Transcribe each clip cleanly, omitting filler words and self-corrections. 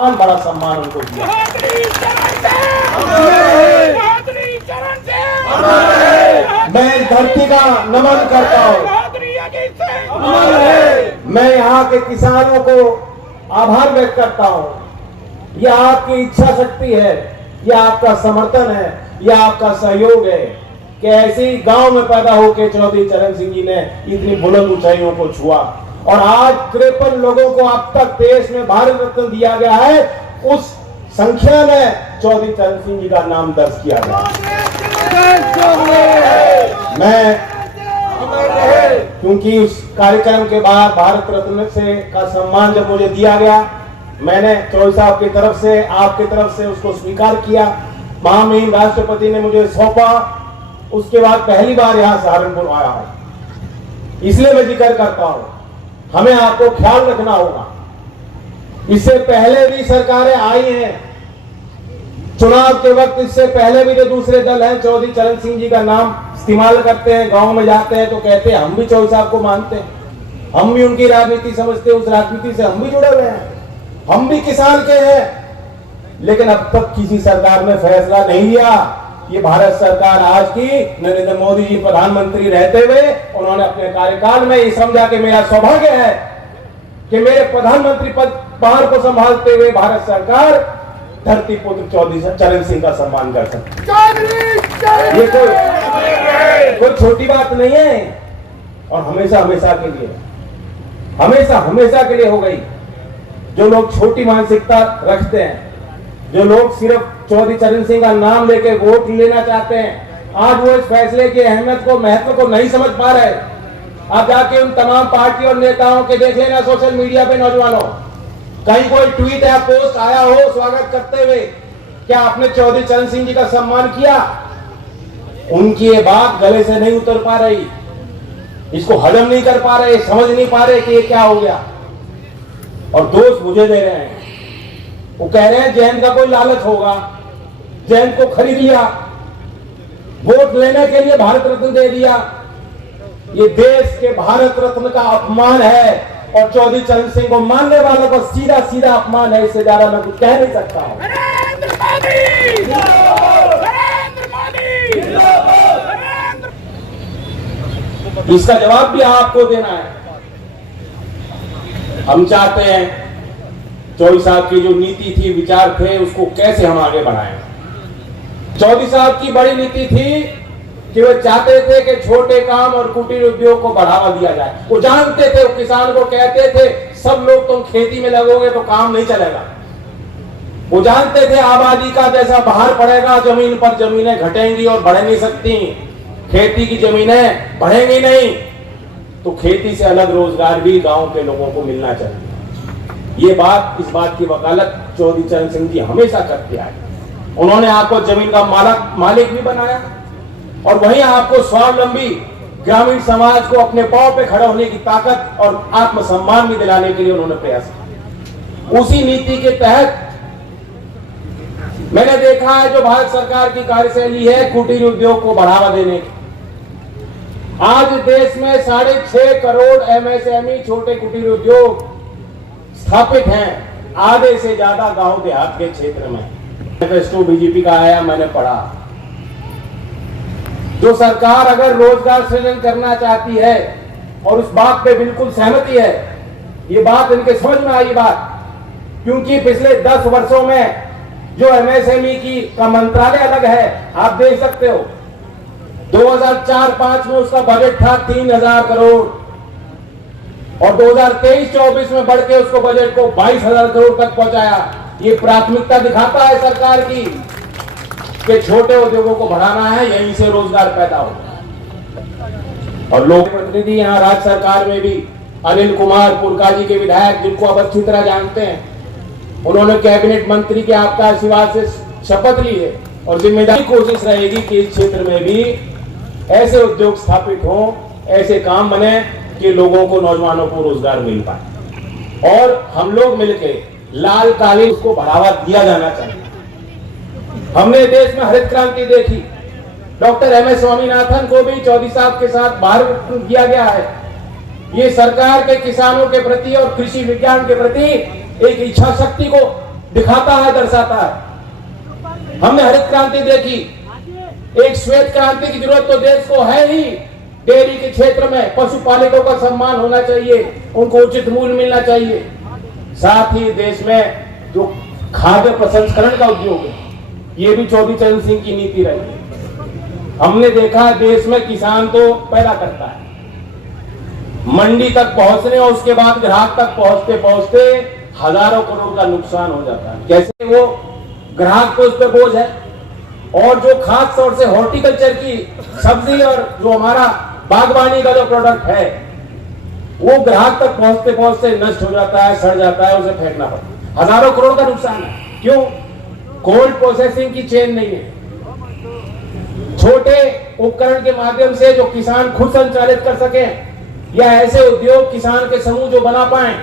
बड़ा सम्मान उनको दिया। मैं इस धरती का नमन करता हूँ। मैं यहाँ के किसानों को आभार व्यक्त करता हूँ। यह आपकी इच्छा शक्ति है, यह आपका समर्थन है, यह आपका सहयोग है कि ऐसे ही गांव में पैदा होकर चौधरी चरण सिंह जी ने इतनी बुलंद ऊंचाइयों को छुआ और आज 53 लोगों को अब तक देश में भारत रत्न दिया गया है। उस संख्या में चौधरी चरण सिंह जी का नाम दर्ज किया गया। मैं क्योंकि उस कार्यक्रम के बाद भारत रत्न से का सम्मान जब मुझे दिया गया, मैंने चौधरी साहब की तरफ से, आपकी तरफ से उसको स्वीकार किया। महामहिम राष्ट्रपति ने मुझे सौंपा। उसके बाद पहली बार यहाँ सहारनपुर आया हूं, इसलिए मैं जिक्र करता हूं। हमें आपको ख्याल रखना होगा। इससे पहले भी सरकारें आई हैं, चुनाव के वक्त इससे पहले भी जो दूसरे दल हैं चौधरी चरण सिंह जी का नाम इस्तेमाल करते हैं, गांव में जाते हैं तो कहते हैं हम भी चौधरी साहब को मानते हैं, हम भी उनकी राजनीति समझते हैं, उस राजनीति से हम भी जुड़े हुए हैं, हम भी किसान के हैं। लेकिन अब तक किसी सरकार ने फैसला नहीं लिया। ये भारत सरकार आज की नरेंद्र मोदी जी प्रधानमंत्री रहते हुए उन्होंने अपने कार्यकाल में ये समझा कि मेरा सौभाग्य है कि मेरे प्रधानमंत्री पद भार को संभालते हुए भारत सरकार धरती पुत्र चौधरी चरण सिंह का सम्मान कर सकती। ये कोई छोटी बात नहीं है और हमेशा हमेशा के लिए, हमेशा हमेशा के लिए हो गई। जो लोग छोटी मानसिकता रखते हैं, जो लोग सिर्फ चौधरी चरण सिंह का नाम लेके वोट लेना चाहते हैं, आज वो इस फैसले की अहमियत को, महत्व को नहीं समझ पा रहे। आप जाके उन तमाम पार्टी और नेताओं के देख लेना सोशल मीडिया पे, नौजवानों, कहीं कोई ट्वीट या पोस्ट आया हो स्वागत करते हुए, क्या आपने चौधरी चरण सिंह जी का सम्मान किया? उनकी ये बात गले से नहीं उतर पा रही, इसको हजम नहीं कर पा रहे, समझ नहीं पा रहे कि ये क्या हो गया और दोष मुझे दे रहे हैं। वो कह रहे हैं जयंत का कोई लालच होगा, जयंत को खरीद लिया, वोट लेने के लिए भारत रत्न दे दिया। ये देश के भारत रत्न का अपमान है और चौधरी चरण सिंह को मानने वालों का सीधा सीधा अपमान है। इससे ज्यादा मैं कुछ कह नहीं सकता हूं। इसका जवाब भी आपको देना है। हम चाहते हैं चौधरी साहब की जो नीति थी, विचार थे, उसको कैसे हम आगे बढ़ाएं। चौधरी साहब की बड़ी नीति थी कि वो चाहते थे कि छोटे काम और कुटीर उद्योग को बढ़ावा दिया जाए। वो जानते थे, वो किसान को कहते थे सब लोग तुम खेती में लगोगे तो काम नहीं चलेगा। वो जानते थे आबादी का जैसा बाहर पड़ेगा, जमीन पर जमीनें घटेंगी और बढ़ नहीं सकती, खेती की जमीनें बढ़ेंगी नहीं, तो खेती से अलग रोजगार भी गांव के लोगों को मिलना चाहिए। ये बात, इस बात की वकालत चौधरी चरण सिंह जी हमेशा करते आए। उन्होंने आपको जमीन का मालिक भी बनाया और वहीं आपको स्वावलंबी ग्रामीण समाज को अपने पांव पे खड़ा होने की ताकत और आत्मसम्मान भी दिलाने के लिए उन्होंने प्रयास किया। उसी नीति के तहत मैंने देखा है जो भारत सरकार की कार्यशैली है कुटीर उद्योग को बढ़ावा देने की। आज देश में 6.5 करोड़ एमएसएमई छोटे कुटीर उद्योग स्थापित हैं, आधे से ज्यादा गांव देहात के क्षेत्र में। मैनिफेस्टो बीजेपी का आया, मैंने पढ़ा। जो सरकार अगर रोजगार सृजन करना चाहती है और उस बात पे बिल्कुल सहमति है, ये बात इनके समझ में आई बात, क्योंकि पिछले 10 वर्षों में जो एमएसएमई की का मंत्रालय अलग है, आप देख सकते हो 2004-05 में उसका बजट था 3000 करोड़ और 2023-24 में बढ़ के उसको बजट को 22,000 करोड़ तक पहुंचाया। ये प्राथमिकता दिखाता है सरकार की कि छोटे उद्योगों को बढ़ाना है, यहीं से रोजगार पैदा होगा। और लोक प्रतिनिधि यहाँ राज्य सरकार में भी अनिल कुमार पुरकाजी के विधायक, जिनको आप अच्छी तरह जानते हैं, उन्होंने कैबिनेट मंत्री के आपका आशीर्वाद से शपथ ली है और जिम्मेदारी कोशिश रहेगी कि इस क्षेत्र में भी ऐसे उद्योग स्थापित हों, ऐसे काम बने कि लोगों को, नौजवानों को रोजगार मिल पाए और हम लोग मिलके लाल कालीन उसको बढ़ावा दिया जाना चाहिए। हमने देश में हरित क्रांति देखी, डॉक्टर एमएस स्वामीनाथन को भी चौधरी साहब के साथ भारत रत्न दिया गया है। ये सरकार के किसानों के प्रति और कृषि विज्ञान के प्रति एक इच्छा शक्ति को दिखाता है, दर्शाता है। हमने हरित क्रांति देखी, एक श्वेत क्रांति की जरूरत तो देश को है ही। डेयरी के क्षेत्र में पशुपालकों का सम्मान होना चाहिए, उनको उचित मूल्य मिलना चाहिए। साथ ही देश में जो खाद्य प्रसंस्करण का उद्योग है, ये भी चौधरी चरण सिंह की नीति रही है। हमने देखा देश में किसान तो पैदा करता है, मंडी तक पहुंचने और उसके बाद ग्राहक तक पहुंचते पहुंचते हजारों करोड़ का नुकसान हो जाता है। कैसे? वो ग्राहक को उस पर बोझ है, और जो खास तौर से हॉर्टिकल्चर की सब्जी और जो हमारा बागवानी का जो प्रोडक्ट है, वो ग्राहक तक पहुंचते पहुंचते नष्ट हो जाता है, सड़ जाता है, उसे फेंकना पड़ता है। हजारों करोड़ का नुकसान है। क्यों? कोल्ड प्रोसेसिंग की चेन नहीं है। छोटे उपकरण के माध्यम से जो किसान खुद संचालित कर सके, या ऐसे उद्योग किसान के समूह जो बना पाए,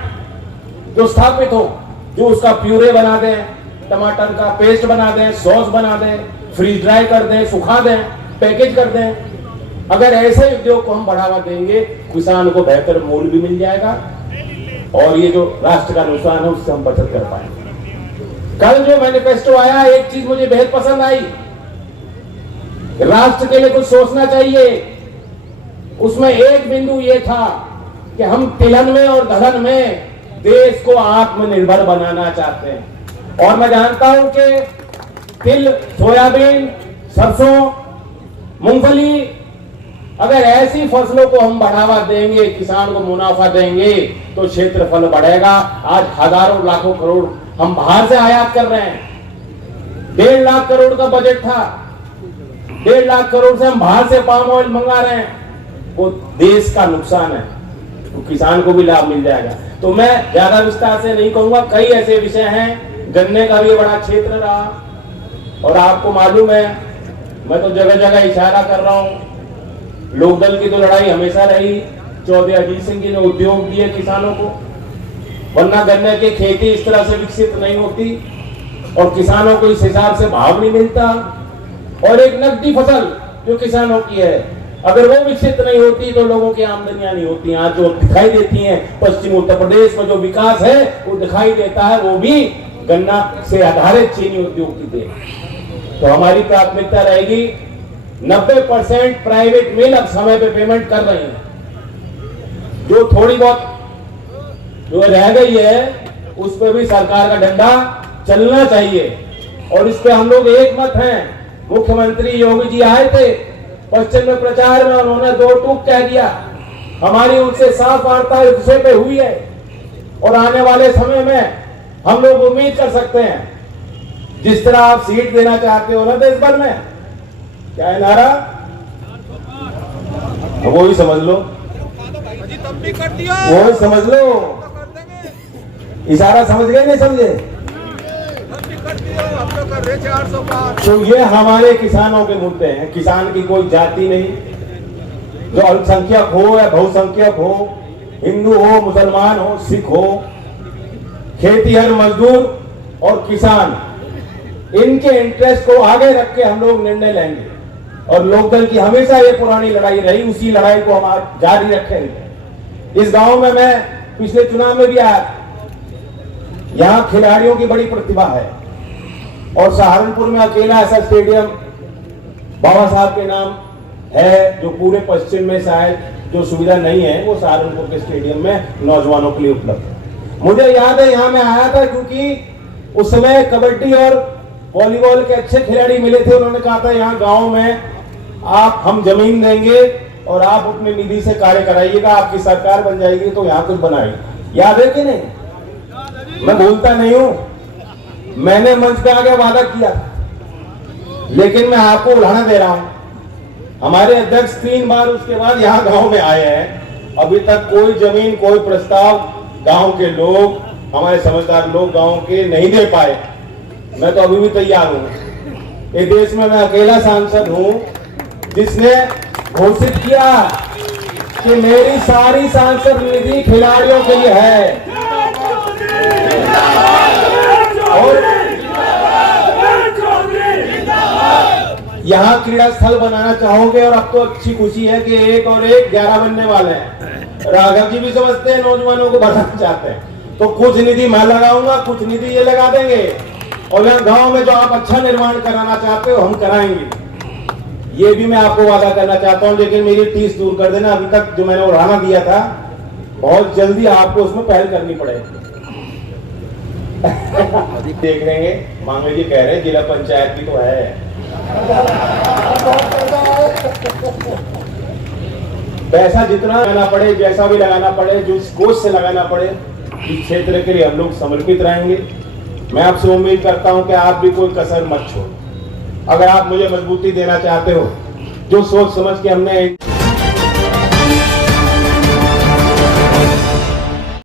जो स्थापित हो, जो उसका प्यूरे बना दें, टमाटर का पेस्ट बना दें, सॉस बना दें, फ्रीज ड्राई कर दें, सुखा दें, पैकेज कर दें। अगर ऐसे उद्योग को हम बढ़ावा देंगे, किसान को बेहतर मूल्य भी मिल जाएगा और ये जो राष्ट्र का नुकसान है उससे हम बचत कर पाएंगे। कल जो मैनिफेस्टो आया, एक चीज मुझे बेहद पसंद आई, राष्ट्र के लिए कुछ सोचना चाहिए। उसमें एक बिंदु ये था कि हम तिलहन में और दलहन में देश को आत्मनिर्भर बनाना चाहते हैं। और मैं जानता हूं कि तिल, सोयाबीन, सरसों, मूंगफली, अगर ऐसी फसलों को हम बढ़ावा देंगे, किसान को मुनाफा देंगे, तो क्षेत्रफल बढ़ेगा। आज हजारों लाखों करोड़ हम बाहर से आयात कर रहे हैं। 1.5 लाख करोड़ का बजट था, 1.5 लाख करोड़ से हम बाहर से पाम ऑयल मंगा रहे हैं। वो देश का नुकसान है, तो किसान को भी लाभ मिल जाएगा। तो मैं ज्यादा विस्तार से नहीं कहूंगा, कई ऐसे विषय हैं। गन्ने का भी बड़ा क्षेत्र रहा, और आपको मालूम है, मैं तो जगह जगह इशारा कर रहा हूं, लोकदल की तो लड़ाई हमेशा रही। चौधरी अजीत सिंह जी ने उद्योग दिए किसानों को, वरना गन्ने की खेती इस तरह से विकसित नहीं होती और किसानों को इस हिसाब से भाव नहीं मिलता। और एक नकदी फसल जो किसानों की है, अगर वो विकसित नहीं होती तो लोगों की आमदनियां नहीं होती। आज जो दिखाई देती हैं पश्चिम उत्तर प्रदेश में जो विकास है वो दिखाई देता है, वो भी गन्ना से आधारित चीनी उद्योग की देन। तो हमारी प्राथमिकता रहेगी, 90% प्राइवेट मिल अब समय पे पेमेंट कर रही है। जो थोड़ी बहुत जो रह गई है उस पर भी सरकार का डंडा चलना चाहिए, और इस पे हम लोग एक मत हैं। मुख्यमंत्री योगी जी आए थे पश्चिम में प्रचार में, उन्होंने 2 टूक कह दिया। हमारी उनसे साफ वार्ता इस विषय पे हुई है, और आने वाले समय में हम लोग उम्मीद कर सकते हैं, जिस तरह आप सीट देना चाहते हो ना देश भर में, क्या है नारा, वो ही समझ लो, वो ही समझ लो, इशारा समझ गए नहीं समझे? तो ये हमारे किसानों के मुद्दे हैं। किसान की कोई जाति नहीं, जो अल्पसंख्यक हो या बहुसंख्यक हो, हिंदू हो, मुसलमान हो, सिख हो, खेतीहर मजदूर और किसान, इनके इंटरेस्ट को आगे रख के हम लोग निर्णय लेंगे। और लोकदल की हमेशा ये पुरानी लड़ाई रही, उसी लड़ाई को हम जारी रखेंगे। इस गांव में मैं पिछले चुनाव में भी आया, यहाँ खिलाड़ियों की बड़ी प्रतिभा है, और सहारनपुर में अकेला ऐसा स्टेडियम बाबा साहब के नाम है, जो पूरे पश्चिम में शायद जो सुविधा नहीं है वो सहारनपुर के स्टेडियम में नौजवानों के लिए उपलब्ध है। मुझे याद है यहाँ मैं आया था, क्योंकि उस समय कबड्डी और वॉलीबॉल के अच्छे खिलाड़ी मिले थे। उन्होंने कहा था यहाँ गांव में आप हम जमीन देंगे और आप अपनी निधि से कार्य कराइएगा, आपकी सरकार बन जाएगी तो यहाँ कुछ बनाएगी। याद है कि नहीं? मैं भूलता नहीं हूं, मैंने मंच पे आगे वादा किया, लेकिन मैं आपको उदाहरण दे रहा हूं। हमारे अध्यक्ष 3 बार उसके बाद यहाँ गांव में आए हैं, अभी तक कोई जमीन, कोई प्रस्ताव गांव के लोग, हमारे समझदार लोग गांव के नहीं दे पाए। मैं तो अभी भी तैयार हूं। इस देश में मैं अकेला सांसद हूं जिसने घोषित किया कि मेरी सारी सांसद निधि खिलाड़ियों के लिए है। और यहाँ क्रीड़ा स्थल बनाना चाहोगे, और अब तो अच्छी खुशी है कि 1 और 1 11 बनने वाले हैं। राघव जी भी समझते हैं, नौजवानों को बढ़ाना चाहते हैं। तो कुछ निधि मैं लगाऊंगा, कुछ निधि ये लगा देंगे, और यहाँ गांव में जो आप अच्छा निर्माण कराना चाहते हो हम कराएंगे। ये भी मैं आपको वादा करना चाहता हूं, लेकिन मेरी टीस दूर कर देना। अभी तक जो मैंने उड़ाना दिया था, बहुत जल्दी आपको उसमें पहल करनी पड़ेगी। देख लेंगे, मांगे जी कह रहे हैं जिला पंचायत भी तो है। पैसा जितना लगाना पड़े, जैसा भी लगाना पड़े, जो कोष से लगाना पड़े, इस क्षेत्र के लिए हम लोग समर्पित रहेंगे। मैं आपसे उम्मीद करता हूं कि आप भी कोई कसर मत छोड़। अगर आप मुझे मजबूती देना चाहते हो, जो सोच समझ के हमने